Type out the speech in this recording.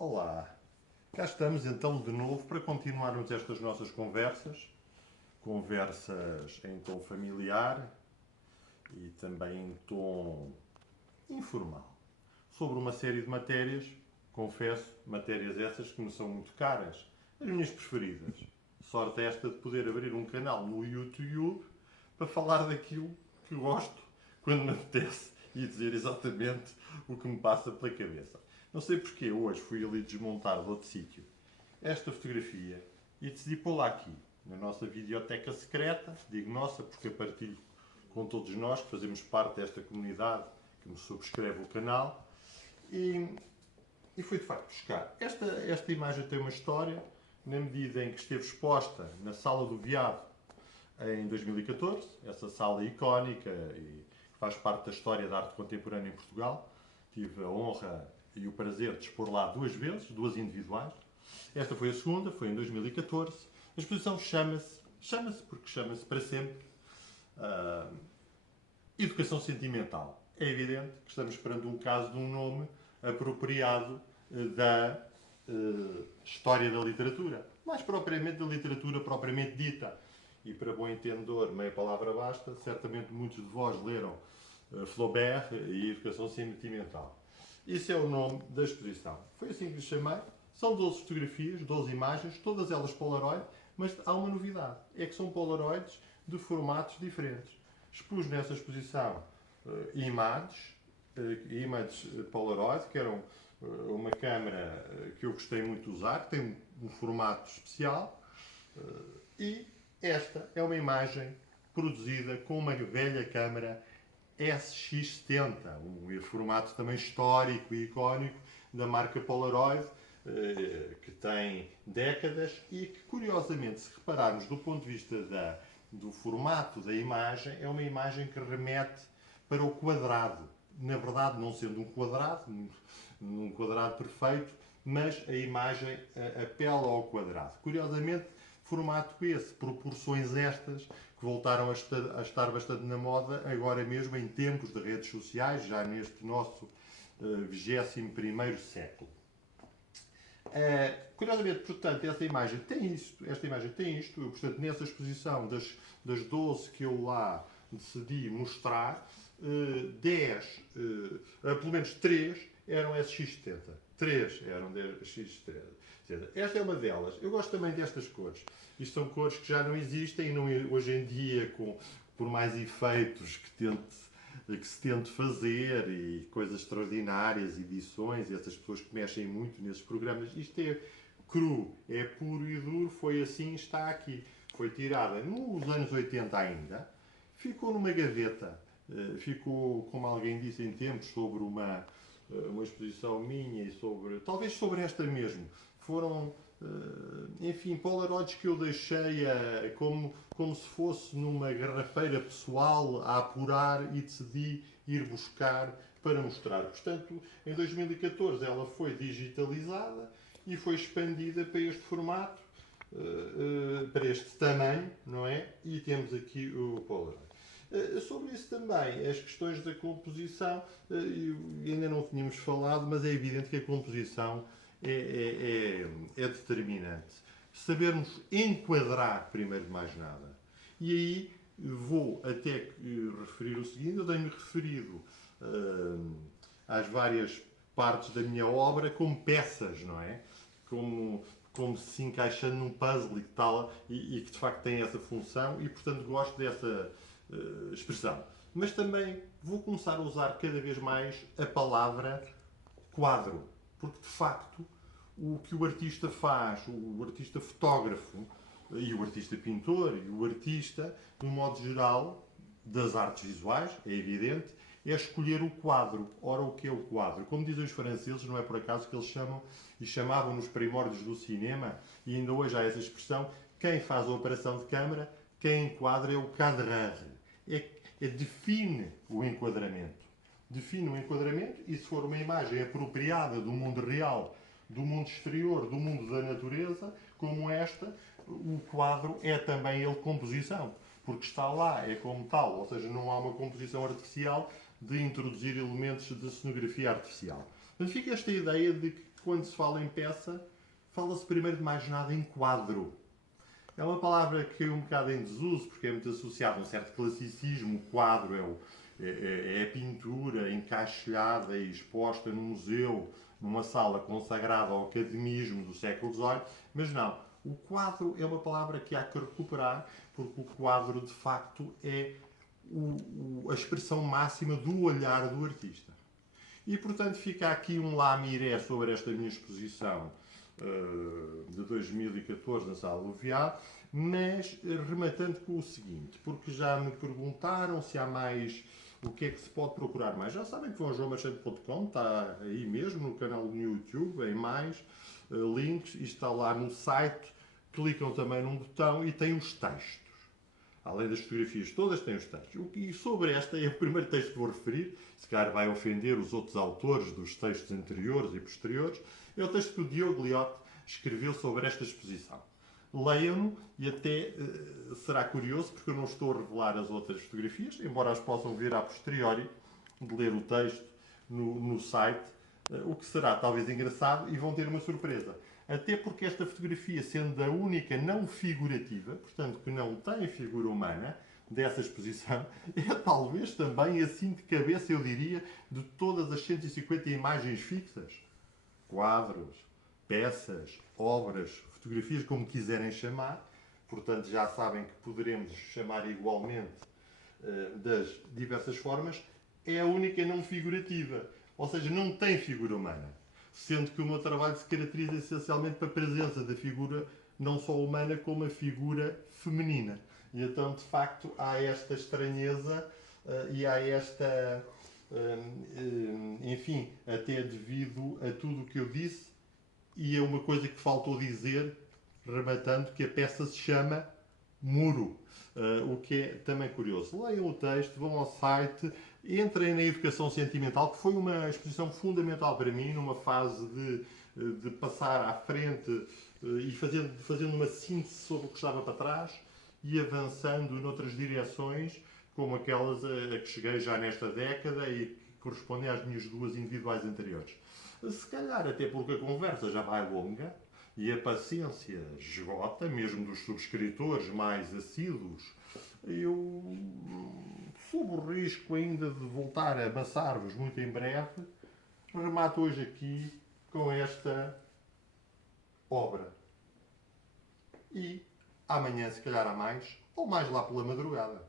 Olá, cá estamos então de novo para continuarmos estas nossas conversas em tom familiar e também em tom informal, sobre uma série de matérias, confesso, matérias essas que me são muito caras, as minhas preferidas. Sorte esta de poder abrir um canal no YouTube para falar daquilo que gosto quando me apetece e dizer exatamente o que me passa pela cabeça. Não sei porque hoje fui ali desmontar de outro sítio esta fotografia e decidi pô-la aqui, na nossa videoteca secreta. Digo nossa porque a partilho com todos nós que fazemos parte desta comunidade que me subscreve o canal. E fui de facto buscar. Esta imagem tem uma história, na medida em que esteve exposta na Sala do Veado em 2014, essa sala icónica e que faz parte da história da arte contemporânea em Portugal. Tive a honra e o prazer de expor lá duas vezes, duas individuais. Esta foi a segunda, foi em 2014. A exposição chama-se porque chama-se para sempre, Educação Sentimental. É evidente que estamos perante um caso de um nome apropriado da história da literatura. Mais propriamente da literatura propriamente dita. E para bom entendedor, meia palavra basta. Certamente muitos de vós leram Flaubert e Educação Sentimental. Esse é o nome da exposição. Foi assim que lhe chamei. São 12 fotografias, 12 imagens, todas elas Polaroid, mas há uma novidade. É que são Polaroids de formatos diferentes. Expus nessa exposição imagens Polaroid, que eram uma câmera que eu gostei muito de usar, que tem um formato especial, e esta é uma imagem produzida com uma velha câmera SX70, um formato também histórico e icónico da marca Polaroid, que tem décadas e que, curiosamente, se repararmos do ponto de vista do formato da imagem, é uma imagem que remete para o quadrado. Na verdade, não sendo um quadrado perfeito, mas a imagem apela ao quadrado. Curiosamente, formato esse, proporções estas, que voltaram a estar bastante na moda, agora mesmo em tempos de redes sociais, já neste nosso 21º século. Curiosamente, portanto, esta imagem tem isto. Eu, portanto, nessa exposição das 12 que eu lá decidi mostrar, 10, pelo menos 3 eram SX70. 3 eram SX70. Esta é uma delas. Eu gosto também destas cores. Isto são cores que já não existem hoje em dia, por mais efeitos que se tente fazer e coisas extraordinárias, edições, e essas pessoas que mexem muito nesses programas. Isto é cru, é puro e duro, foi assim, está aqui. Foi tirada nos anos 80 ainda, ficou numa gaveta, ficou, como alguém disse em tempos, sobre uma exposição minha e talvez sobre esta mesmo. Foram, enfim, Polaroids que eu deixei como se fosse numa garrafeira pessoal a apurar e decidi ir buscar para mostrar. Portanto, em 2014 ela foi digitalizada e foi expandida para este formato, para este tamanho, não é? E temos aqui o Polaroid. Sobre isso também, as questões da composição, ainda não tínhamos falado, mas é evidente que a composição é determinante. Sabermos enquadrar, primeiro de mais nada. E aí vou até referir o seguinte: eu tenho-me referido às várias partes da minha obra como peças, não é? Como se encaixando num puzzle e que de facto tem essa função, e portanto gosto dessa expressão. Mas também vou começar a usar cada vez mais a palavra quadro, porque de facto o que o artista faz, o artista fotógrafo e o artista pintor e o artista, de um modo geral, das artes visuais, é evidente, é escolher o quadro. Ora, o que é o quadro? Como dizem os franceses, não é por acaso que eles chamam e chamavam nos primórdios do cinema, e ainda hoje há essa expressão: quem faz a operação de câmara, quem enquadra é o cadreur. Define o enquadramento. Define o enquadramento, e se for uma imagem apropriada do mundo real, do mundo exterior, do mundo da natureza, como esta, o quadro é também ele composição, porque está lá, é como tal, ou seja, não há uma composição artificial, de introduzir elementos de cenografia artificial. Portanto, fica esta ideia de que quando se fala em peça, fala-se primeiro de mais nada em quadro. É uma palavra que é um bocado em desuso, porque é muito associada a um certo classicismo. O quadro é a pintura encaixilhada e exposta no museu, numa sala consagrada ao academismo do século XVIII, mas não. O quadro é uma palavra que há que recuperar, porque o quadro, de facto, é a expressão máxima do olhar do artista. E, portanto, fica aqui um lamiré sobre esta minha exposição de 2014 na Sala do Veado, mas rematando com o seguinte, porque já me perguntaram se há mais, o que é que se pode procurar mais. Já sabem que vão a joãomachado.com, está aí mesmo no canal do YouTube, em mais links, e está lá no site, clicam também num botão e tem os textos. Além das fotografias todas, tem os textos. E sobre esta é o primeiro texto que vou referir, se calhar vai ofender os outros autores dos textos anteriores e posteriores, é o texto que o Diogo Liotte escreveu sobre esta exposição. Leiam-no e até será curioso, porque eu não estou a revelar as outras fotografias, embora as possam ver a posteriori, de ler o texto no site, o que será talvez engraçado e vão ter uma surpresa. Até porque esta fotografia, sendo a única não figurativa, portanto que não tem figura humana, dessa exposição, é talvez também assim de cabeça, eu diria, de todas as 150 imagens fixas. Quadros, peças, obras, fotografias, como quiserem chamar. Portanto, já sabem que poderemos chamar igualmente das diversas formas. É a única não figurativa, ou seja, não tem figura humana. Sendo que o meu trabalho se caracteriza essencialmente pela presença da figura não só humana, como a figura feminina. E então, de facto, há esta estranheza e há esta, enfim, até devido a tudo o que eu disse, e é uma coisa que faltou dizer, rematando, que a peça se chama Muro, o que é também curioso. Leiam o texto, vão ao site, entrem na educação sentimental, que foi uma exposição fundamental para mim, numa fase de passar à frente e fazendo uma síntese sobre o que estava para trás e avançando noutras direções, como aquelas a que cheguei já nesta década e que correspondem às minhas duas individuais anteriores. Se calhar até porque a conversa já vai longa e a paciência esgota, mesmo dos subscritores mais assíduos, eu, sob o risco ainda de voltar a amassar-vos muito em breve, remato hoje aqui com esta obra. E amanhã, se calhar, há mais, ou mais lá pela madrugada.